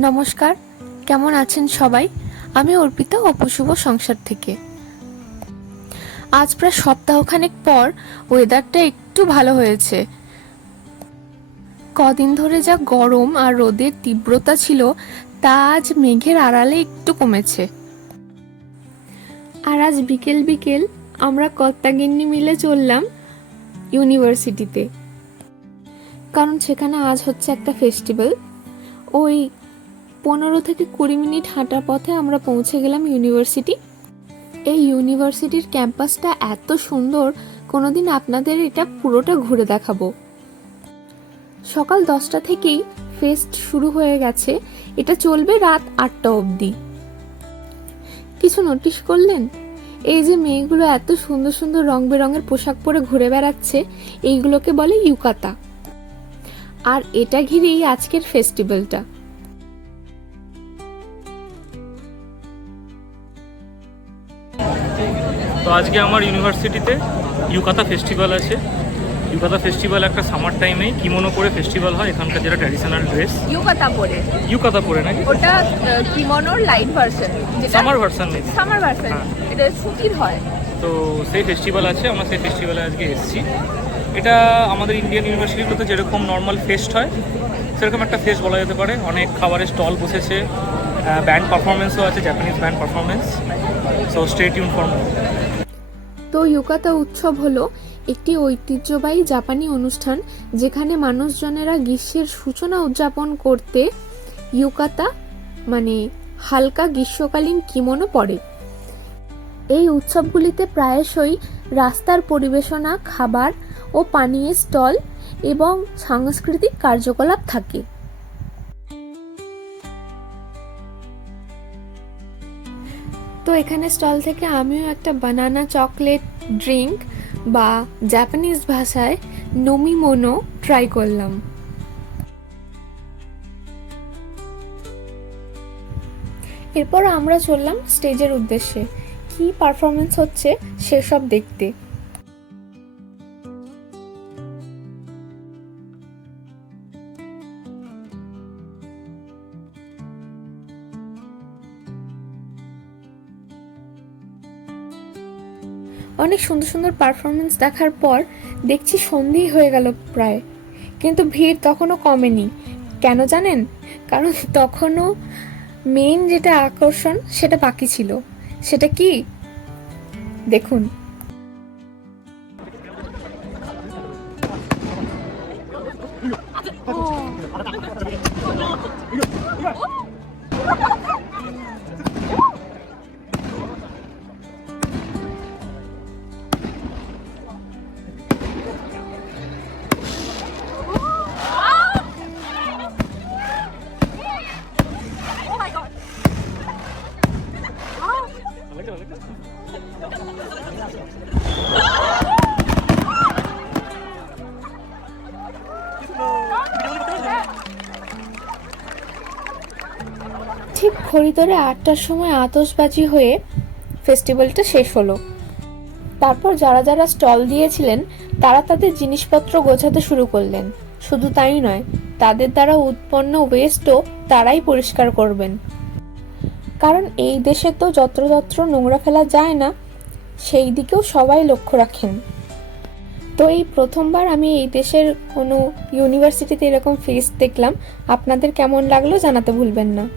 নমস্কার, কেমন আছেন সবাই? আমি অর্পিতা, অপুশুভ সংসার থেকে। আজ প্রায় সপ্তাহখানেক পর ওয়েদারটা একটু ভালো হয়েছে। কদিন ধরে যা গরম আর রোদের তীব্রতা ছিল, তা আজ মেঘের আড়ালে একটু কমেছে। আর আজ বিকেল বিকেল আমরা কর্তাগিন্নি মিলে চললাম ইউনিভার্সিটিতে কারণ সেখানে আজ হচ্ছে একটা ফেস্টিভ্যাল ওই পনেরো থেকে কুড়ি মিনিট হাঁটার পথে আমরা পৌঁছে গেলাম ইউনিভার্সিটি। এই ইউনিভার্সিটির ক্যাম্পাসটা এত সুন্দর, কোনোদিন আপনাদের এটা পুরোটা ঘুরে দেখাবো। সকাল দশটা থেকেই ফেস্ট শুরু হয়ে গেছে। এটা চলবে রাত আটটা অবধি। কিছু নোটিশ করলেন? এই যে মেয়েগুলো এত সুন্দর সুন্দর রং বেরঙের পোশাক পরে ঘুরে বেড়াচ্ছে, এইগুলোকে বলে ইউকাতা। আর এটা ঘিরেই আজকের ফেস্টিভ্যালটা। তো আজকে আমার ইউনিভার্সিটিতে ইউকাতা ফেস্টিভ্যাল আছে। ইউকাতা ফেস্টিভ্যাল একটা সামার টাইমে কিমোনো করে ফেস্টিভ্যাল হয় এখানকার যেটা ট্র্যাডিশনাল ড্রেস। ইউকাতা পরে? ইউকাতা পরে নাকি? ওটা কিমনোর লাইট ভার্সন সামার ভার্সন নেই সামার ভার্সন হ্যাঁ। এটা সুতির হয়। তো সেই ফেস্টিভ্যাল আছে আমরা সেই ফেস্টিভ্যালে আজকে এসেছি। এটা আমাদের ইন্ডিয়ান ইউনিভার্সিটিগুলোতে যেরকম নর্মাল ফেস্ট হয় সেরকম একটা ফেস্ট বলা যেতে পারে। অনেক খাবারের স্টল বসেছে ব্যান্ড পারফরমেন্সও আছে Japanese band performance so stay tuned for তো ইউকাতা উৎসব হলো একটি ঐতিহ্যবাহী জাপানি অনুষ্ঠান যেখানে মানুষজনেরা গ্রীষ্মের সূচনা উদযাপন করতে ইউকাতা মানে হালকা গ্রীষ্মকালীন কিমোনো পরে। এই উৎসবগুলিতে প্রায়শই রাস্তার পরিবেশনা, খাবার ও পানীয় স্টল এবং সাংস্কৃতিক কার্যকলাপ থাকে। তো এখানে স্টল থেকে আমিও একটা বানানা চকলেট ড্রিঙ্ক বা জাপানিজ ভাষায় নমি মোনো ট্রাই করলাম। এরপর আমরা চললাম স্টেজের উদ্দেশ্যে। কি পারফরমেন্স হচ্ছে সেসব দেখতে। অনেক সুন্দর সুন্দর পারফরমেন্স দেখার পর দেখছি সন্ধেই হয়ে গেল প্রায়। কিন্তু ভিড় তখনও কমেনি। কেন জানেন? কারণ তখনও মেইন যেটা আকর্ষণ সেটা বাকি ছিল। সেটা কি? দেখুন। ঠিক খরিদরে আটটার সময় আতশবাজি হয়ে ফেস্টিভ্যালটা শেষ হলো। তারপর যারা যারা স্টল দিয়েছিলেন, তারা তাদের জিনিসপত্র গোছাতে শুরু করলেন। শুধু তাই নয়, তাদের দ্বারা উৎপন্ন ওয়েস্টও তারাই পরিষ্কার করবেন। কারণ এই দেশে তো যত্রযত্র নোংরা ফেলা যায় না, সেই দিকেও সবাই লক্ষ্য রাখেন। তো এই প্রথমবার আমি এই দেশের কোনো ইউনিভার্সিটিতে এরকম ফেস্ট দেখলাম। আপনাদের কেমন লাগল জানাতে ভুলবেন না।